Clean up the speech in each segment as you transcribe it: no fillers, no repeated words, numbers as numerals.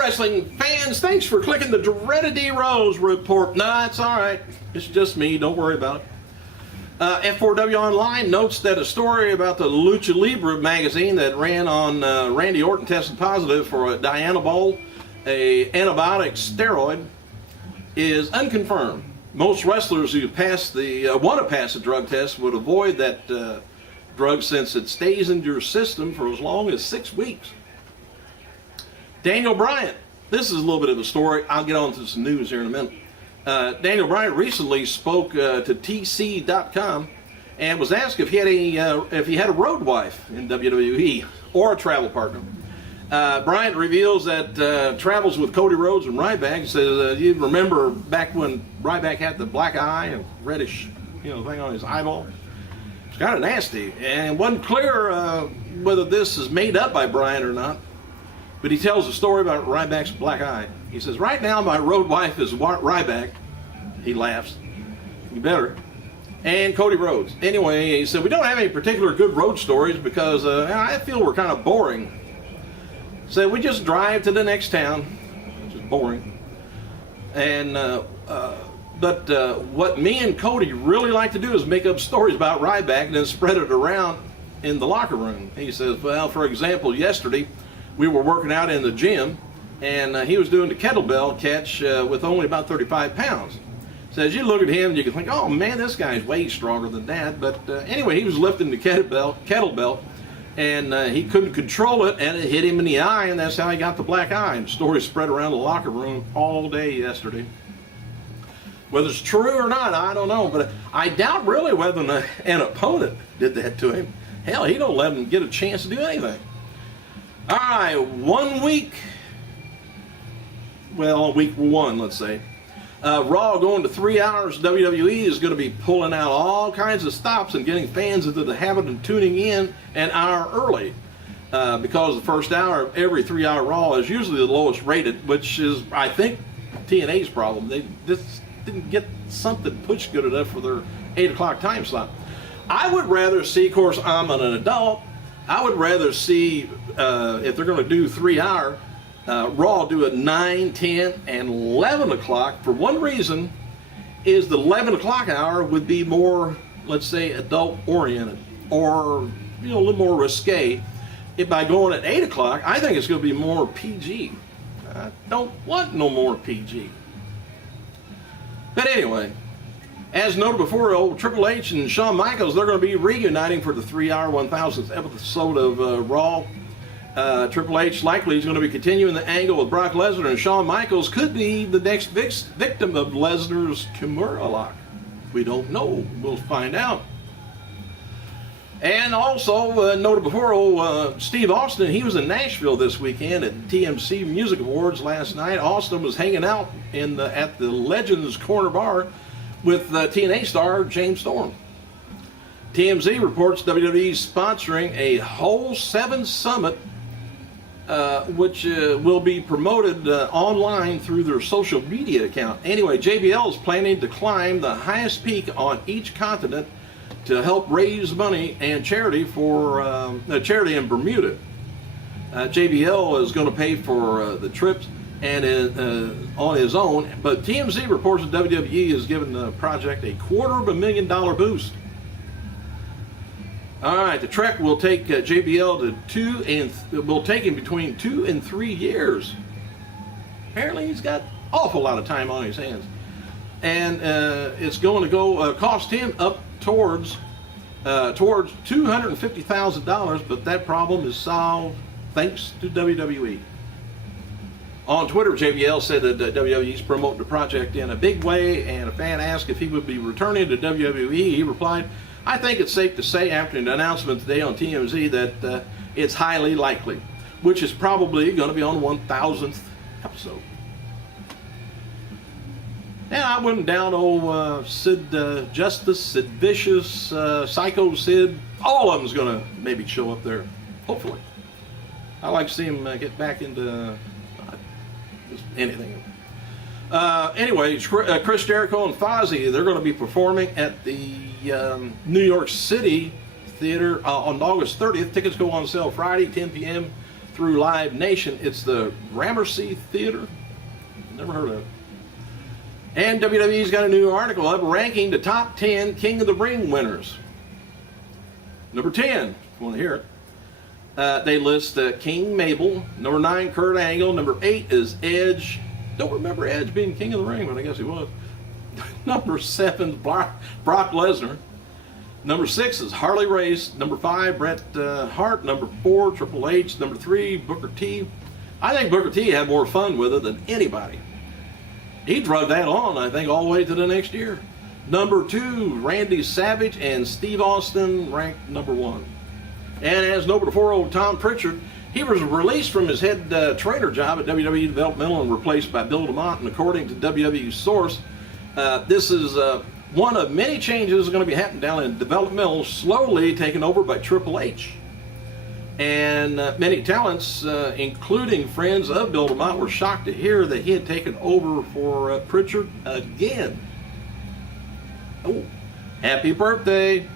wrestling fans, thanks for clicking the dreaded D Rose report. Nah, it's all right. It's just me. Don't worry about it. F4W Online notes that a story about the Lucha Libre magazine that ran on Randy Orton tested positive for a Dianabol, a antibiotic steroid, is unconfirmed. Most wrestlers who want to pass the drug test would avoid that drug since it stays in your system for as long as 6 weeks. Daniel Bryan. This is a little bit of a story. I'll get on to some news here in a minute. Daniel Bryan recently spoke to TC.com and was asked if he had a road wife in WWE or a travel partner. Bryan reveals that travels with Cody Rhodes and Ryback. Says you remember back when Ryback had the black eye and reddish, thing on his eyeball. It's kind of nasty, and it wasn't clear whether this is made up by Bryan or not. But he tells a story about Ryback's black eye. He says, right now my road wife is Ryback. He laughs. You better. And Cody Rhodes. Anyway, he said, we don't have any particular good road stories because I feel we're kind of boring. So we just drive to the next town, which is boring. And but what me and Cody really like to do is make up stories about Ryback and then spread it around in the locker room. He says, well, for example, yesterday we were working out in the gym, and he was doing the kettlebell catch with only about 35 pounds. So as you look at him, you can think, oh man, this guy's way stronger than that. But anyway, he was lifting the kettlebell, and he couldn't control it, and it hit him in the eye, and that's how he got the black eye. And the story spread around the locker room all day yesterday. Whether it's true or not, I don't know, but I doubt really whether an opponent did that to him. Hell, he don't let him get a chance to do anything. All right, 1 week, well, week one, let's say. Raw going to 3 hours. WWE is going to be pulling out all kinds of stops and getting fans into the habit of tuning in an hour early. Because the first hour of every 3-hour Raw is usually the lowest rated, which is, I think, TNA's problem. They just didn't get something pushed good enough for their 8 o'clock time slot. I would rather see, of course, I'm an adult, I would rather see, if they're going to do 3-hour, Raw do it 9, 10, and 11 o'clock. For one reason, is the 11 o'clock hour would be more, let's say, adult-oriented, or a little more risque. If by going at 8 o'clock, I think it's going to be more PG. I don't want no more PG. But anyway, as noted before, old Triple H and Shawn Michaels, they're going to be reuniting for the 3-hour 1000th episode of Raw. Triple H likely is going to be continuing the angle with Brock Lesnar, and Shawn Michaels could be the next victim of Lesnar's Kimura lock. We don't know. We'll find out. And also, noted before, Steve Austin, he was in Nashville this weekend at TMC Music Awards last night. Austin was hanging out at the Legends Corner Bar with TNA star James Storm. TMZ reports WWE sponsoring a whole 7 summit, which will be promoted online through their social media account. Anyway, JBL is planning to climb the highest peak on each continent to help raise money and charity for a charity in Bermuda. JBL is going to pay for the trips and on his own, but TMZ reports that WWE has given the project a $250,000 boost. All right, the trek will take JBL will take him between 2 and 3 years. Apparently, he's got an awful lot of time on his hands, and it's going to go cost him up towards $250,000. But that problem is solved thanks to WWE. On Twitter, JBL said that WWE is promoting the project in a big way, and a fan asked if he would be returning to WWE. He replied, I think it's safe to say after an announcement today on TMZ that it's highly likely, which is probably going to be on 1000th episode. Now, I wouldn't down old Sid Justice, Sid Vicious, Psycho Sid. All of them's going to maybe show up there, hopefully. I like to see him get back into anything. Anyway, Chris Jericho and Fozzy, they're going to be performing at the New York City Theater on August 30th. Tickets go on sale Friday, 10 p.m. through Live Nation. It's the Gramercy Theater. Never heard of it. And WWE's got a new article up ranking the top 10 King of the Ring winners. Number 10, if you want to hear it. They list King Mabel. Number 9, Kurt Angle. Number 8 is Edge. Don't remember Edge being King of the Ring, but I guess he was. Number 7 is Brock Lesnar. Number 6 is Harley Race. Number 5, Bret Hart. Number 4, Triple H. Number 3, Booker T. I think Booker T had more fun with it than anybody. He drug that on, I think, all the way to the next year. Number 2, Randy Savage, and Steve Austin ranked number 1. And as noted before, old Tom Pritchard, he was released from his head trainer job at WWE Developmental and replaced by Bill DeMott. And according to WWE's source, this is one of many changes going to be happening down in Developmental, slowly taken over by Triple H. And many talents, including friends of Bill DeMott, were shocked to hear that he had taken over for Pritchard again. Oh, happy birthday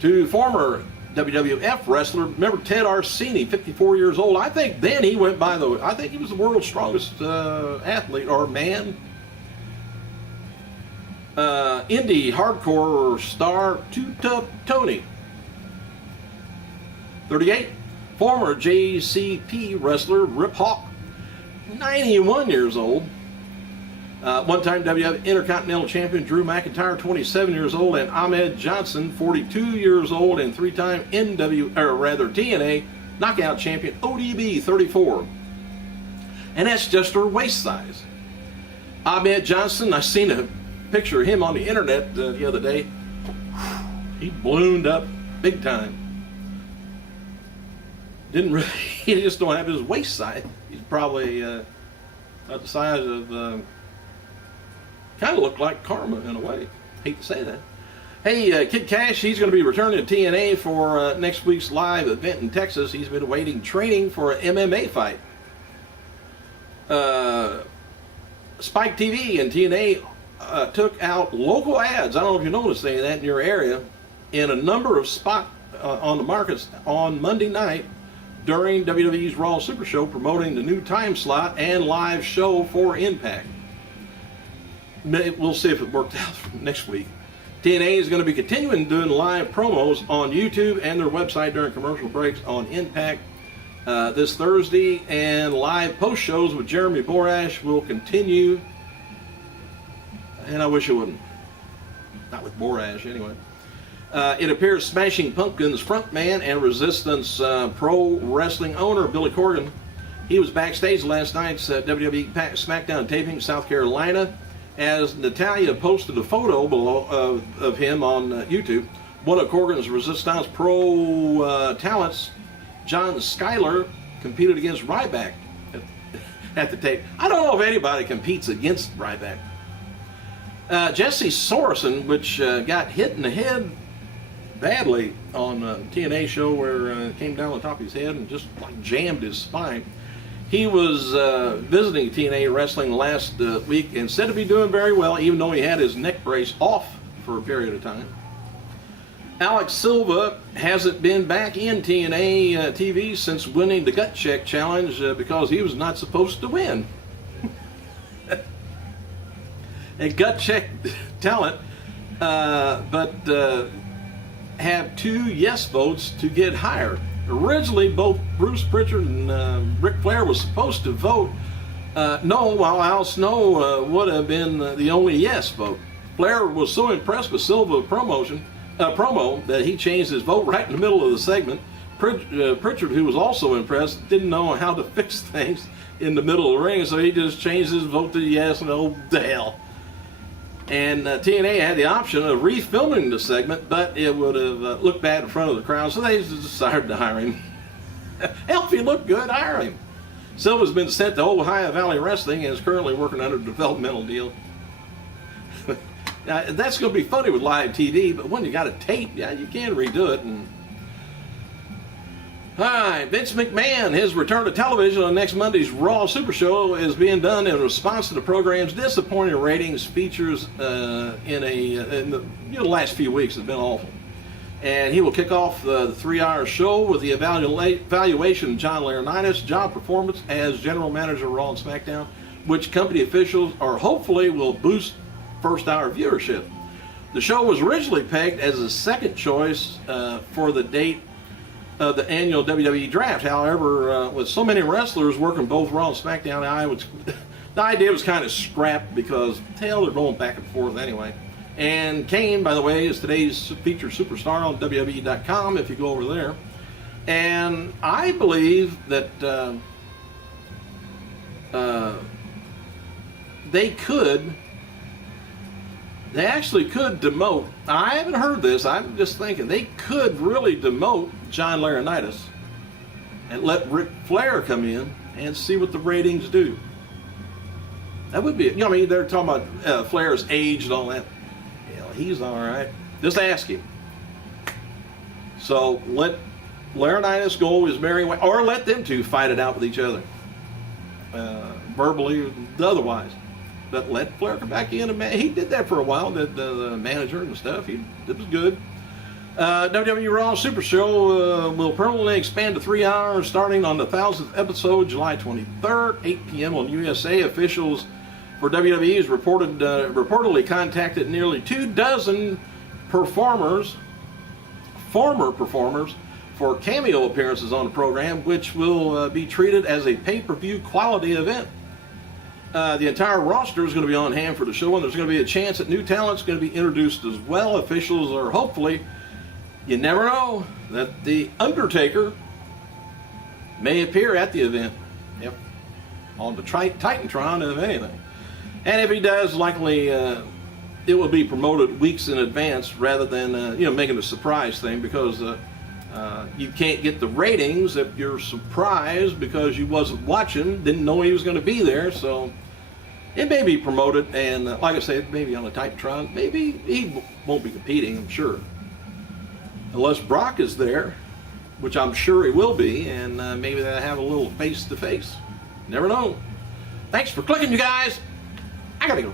to former WWF wrestler. Remember Ted Arcini, 54 years old. I think then he went by I think he was the world's strongest athlete or man. Indie hardcore star Two Tough Tony, 38. Former JCP wrestler Rip Hawk, 91 years old. One-time WWF Intercontinental Champion Drew McIntyre, 27 years old, and Ahmed Johnson, 42 years old, and three-time TNA Knockout Champion ODB, 34. And that's just her waist size. Ahmed Johnson, I seen a picture of him on the internet the other day. He ballooned up big time. Didn't really, he just don't have his waist size. He's probably about the size of, kind of looked like Karma in a way. Hate to say that. Hey, Kid Cash, he's going to be returning to TNA for next week's live event in Texas. He's been awaiting training for an MMA fight. Spike TV and TNA took out local ads. I don't know if you noticed any of that in your area, in a number of spots on the markets on Monday night during WWE's Raw Super Show, promoting the new time slot and live show for Impact. We'll see if it worked out next week. TNA is going to be continuing doing live promos on YouTube and their website during commercial breaks on Impact this Thursday, and live post shows with Jeremy Borash will continue. And I wish it wouldn't. Not with Borash, anyway. It appears Smashing Pumpkins frontman and Resistance Pro Wrestling owner Billy Corgan, he was backstage last night's WWE SmackDown taping in South Carolina, as Natalia posted a photo below of him on YouTube. One of Corgan's Resistance Pro talents, John Schuyler, competed against Ryback at the tape. I don't know if anybody competes against Ryback. Jesse Sorensen, which got hit in the head badly on a TNA show where it came down on top of his head and just like jammed his spine. He was visiting TNA Wrestling last week and said to be doing very well, even though he had his neck brace off for a period of time. Alex Silva hasn't been back in TNA TV since winning the Gut Check Challenge because he was not supposed to win. A Gut Check talent, but have 2 yes votes to get hired. Originally, both Bruce Pritchard and Ric Flair was supposed to vote no, while Al Snow would have been the only yes vote. Flair was so impressed with Silva's promo that he changed his vote right in the middle of the segment. Pritchard, who was also impressed, didn't know how to fix things in the middle of the ring, so he just changed his vote to yes and oh, the hell. And TNA had the option of refilming the segment, but it would have looked bad in front of the crowd, so they just decided to hire him. Hell, if he looked good, hire him. Silva's been sent to Ohio Valley Wrestling and is currently working under a developmental deal. Now, that's going to be funny with live TV, but when you got a tape, yeah, you can redo it. And hi, Vince McMahon, his return to television on next Monday's Raw Super Show is being done in response to the program's disappointing ratings. Features in the last few weeks have been awful. And he will kick off the 3-hour show with the evaluation of John Laurinaitis' job performance as general manager of Raw and SmackDown, which company officials are hopefully will boost first-hour viewership. The show was originally pegged as a second choice for the date of the annual WWE draft. However, with so many wrestlers working both Raw and SmackDown, the idea was kind of scrapped because, hell, they're going back and forth anyway. And Kane, by the way, is today's featured superstar on WWE.com if you go over there. And I believe that they actually could demote. I haven't heard this. I'm just thinking they could really demote John Laurinaitis and let Ric Flair come in and see what the ratings do. That would be, you know, I mean, they're talking about Flair's age and all that. Hell, he's all right. Just ask him. So let Laurinaitis go his merry way, or let them two fight it out with each other, verbally, otherwise. But let Flair come back in, and he did that for a while. Did the manager and stuff. It was good. WWE Raw Super Show will permanently expand to 3 hours, starting on the 1000th episode, July 23rd, 8 p.m. on USA. Officials for WWE has reportedly contacted nearly 24 former performers, for cameo appearances on the program, which will be treated as a pay-per-view quality event. The entire roster is going to be on hand for the show, and there's going to be a chance that new talent's going to be introduced as well. Officials are hopefully, you never know, that The Undertaker may appear at the event. Yep. On the Titantron, if anything. And if he does, likely it will be promoted weeks in advance rather than making a surprise thing, because you can't get the ratings if you're surprised because you wasn't watching, didn't know he was going to be there. So it may be promoted, and like I said, maybe on the Titantron. Maybe he won't be competing, I'm sure, unless Brock is there, which I'm sure he will be, and maybe they'll have a little face-to-face. Never know. Thanks for clicking, you guys. I gotta go.